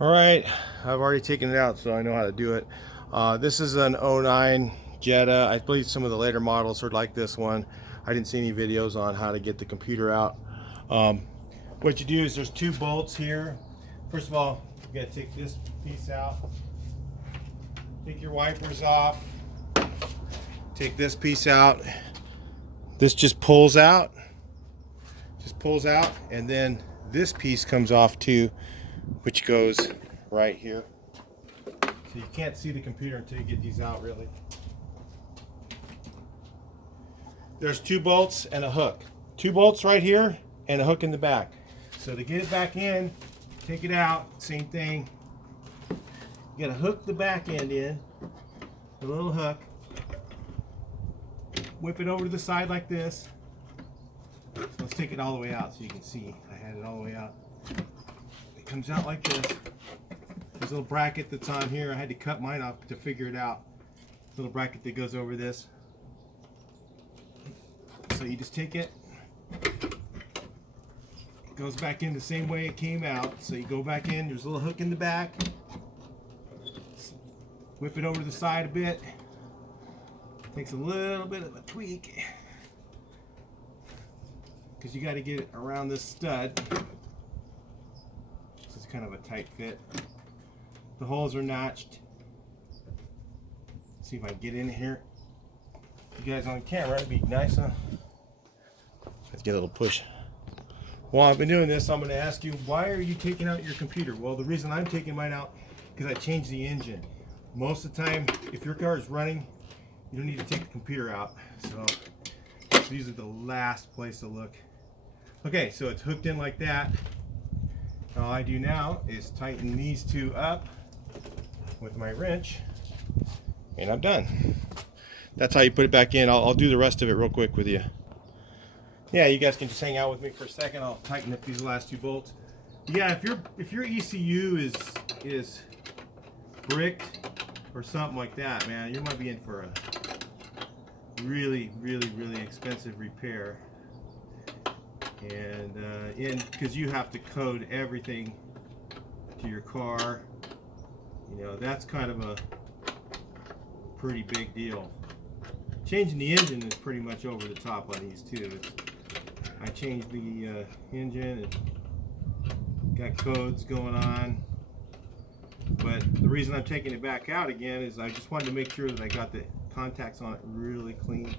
All right, I've already taken it out, so I know how to do it. This is an '09 Jetta. I believe some of the later models are like this one. I didn't see any videos on how to get the computer out. Um, what you do is there's two bolts here. First of all, you gotta take this piece out. Take your wipers off. Take this piece out. This just pulls out. And then this piece comes off too, which goes right here. So you can't see the computer until you get these out, really. There's two bolts and a hook. Two bolts right here and a hook in the back. So to get it back in, take it out, same thing. You gotta hook the back end in, a little hook. Whip it over to the side like this. So let's take it all the way out so you can see. I had it all the way out. It comes out like this. There's a little bracket that's on here. I had to cut mine off to figure it out. Little bracket that goes over this. So you just take it. It goes back in the same way it came out. So you go back in. There's a little hook in the back. Whip it over to the side a bit. Takes a little bit of a tweak, because you got to get it around this stud. This is kind of a tight fit. The holes are notched. See if I can get in here. You guys on camera, it'd be nice, huh? Let's get a little push. While I've been doing this, I'm going to ask you, why are you taking out your computer? Well, the reason I'm taking mine out is because I changed the engine. Most of the time, if your car is running, you don't need to take the computer out. So these are the last place to look. Okay, so it's hooked in like that. All I do now is tighten these two up with my wrench, and I'm done. That's how you put it back in. I'll do the rest of it real quick with you. Yeah, you guys can just hang out with me for a second. I'll tighten up these last two bolts. Yeah, if your ECU is bricked or something like that, man, you might be in for a really expensive repair. And because you have to code everything to your car, you know, that's kind of a pretty big deal. Changing the engine is pretty much over the top on these too. I changed the engine and got codes going on. But the reason I'm taking it back out again is I just wanted to make sure that I got the contacts on it really clean.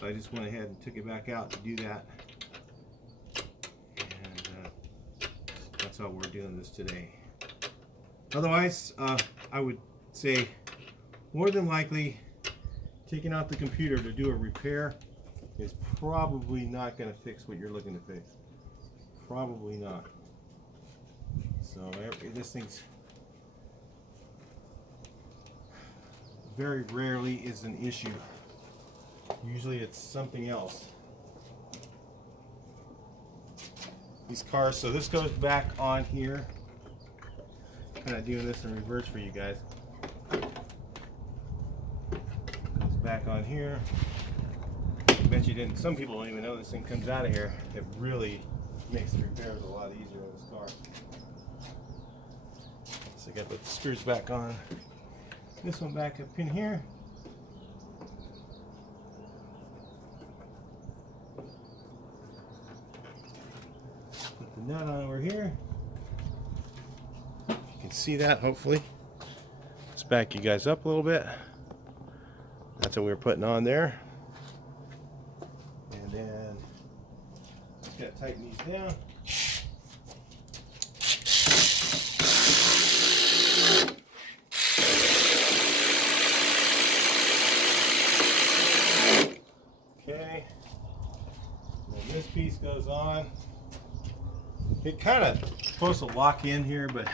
So I just went ahead and took it back out to do that. And that's how we're doing this today. Otherwise, I would say more than likely taking out the computer to do a repair is probably not going to fix what you're looking to fix. Probably not. So this thing's very rarely is an issue. Usually it's something else. These cars, so this goes back on here. Kind of doing this in reverse for you guys. Goes back on here. I bet you didn't. Some people don't even know this thing comes out of here. It really makes the repairs a lot easier on this car. So I got the screws back on. This one back up in here. Put the nut on over here. You can see that, hopefully. Let's back you guys up a little bit. That's what we were putting on there. And then just gotta tighten these down. Okay, and this piece goes on. It kind of supposed to lock in here, but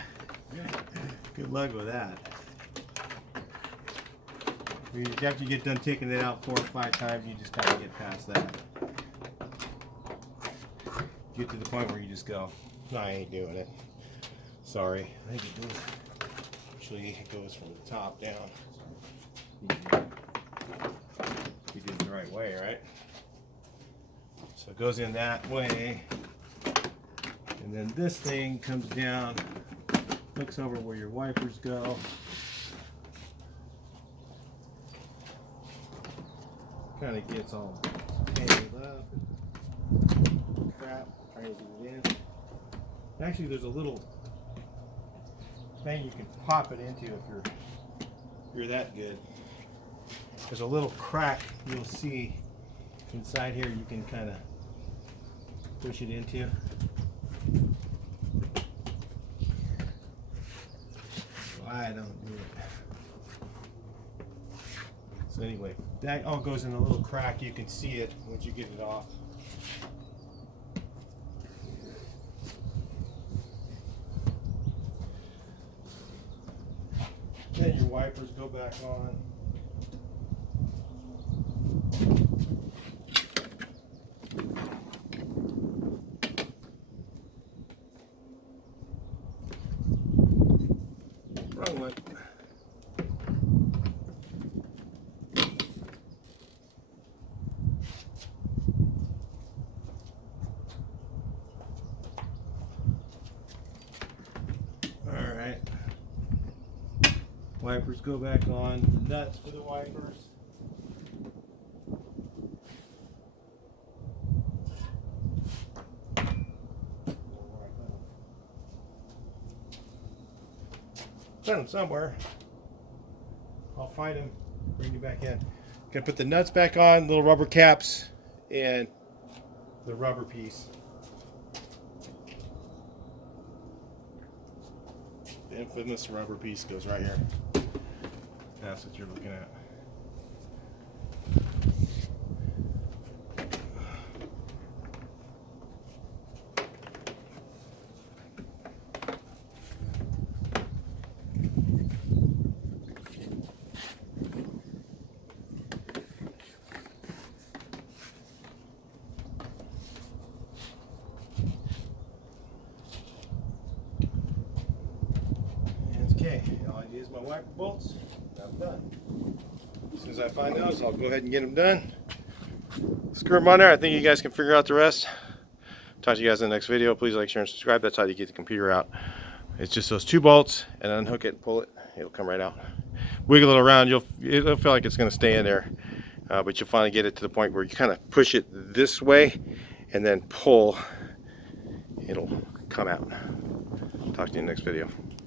good luck with that. After you get done taking it out 4 or 5 times, you just kind of get past that. Get to the point where you just go, no, I ain't doing it. Sorry. I think it goes, actually it goes from the top down. You did it the right way, right? So it goes in that way, and then this thing comes down clicks over where your wipers go. Kind of gets all tangled up. Crap, trying to get it in. Actually, there's a little thing you can pop it into if you're that good. There's a little crack you'll see inside here. You can kind of push it into. I don't do it. So anyway, that all goes in a little crack. You can see it once you get it off. Then your wipers go back on. Wrong one. All right. Wipers go back on. Nuts for the wipers. Put them somewhere. I'll find them, bring you back in. Gonna put the nuts back on, little rubber caps, and the rubber piece. The infamous rubber piece goes right here. That's what you're looking at. Okay, all I need is my wiper bolts. I'm done. As soon as I find those, I'll go ahead and get them done. Screw them on there. I think you guys can figure out the rest. Talk to you guys in the next video. Please like, share, and subscribe. That's how you get the computer out. It's just those two bolts, and unhook it and pull it. It'll come right out. Wiggle it around. It'll feel like it's going to stay in there, but you'll finally get it to the point where you kind of push it this way and then pull. It'll come out. Talk to you in the next video.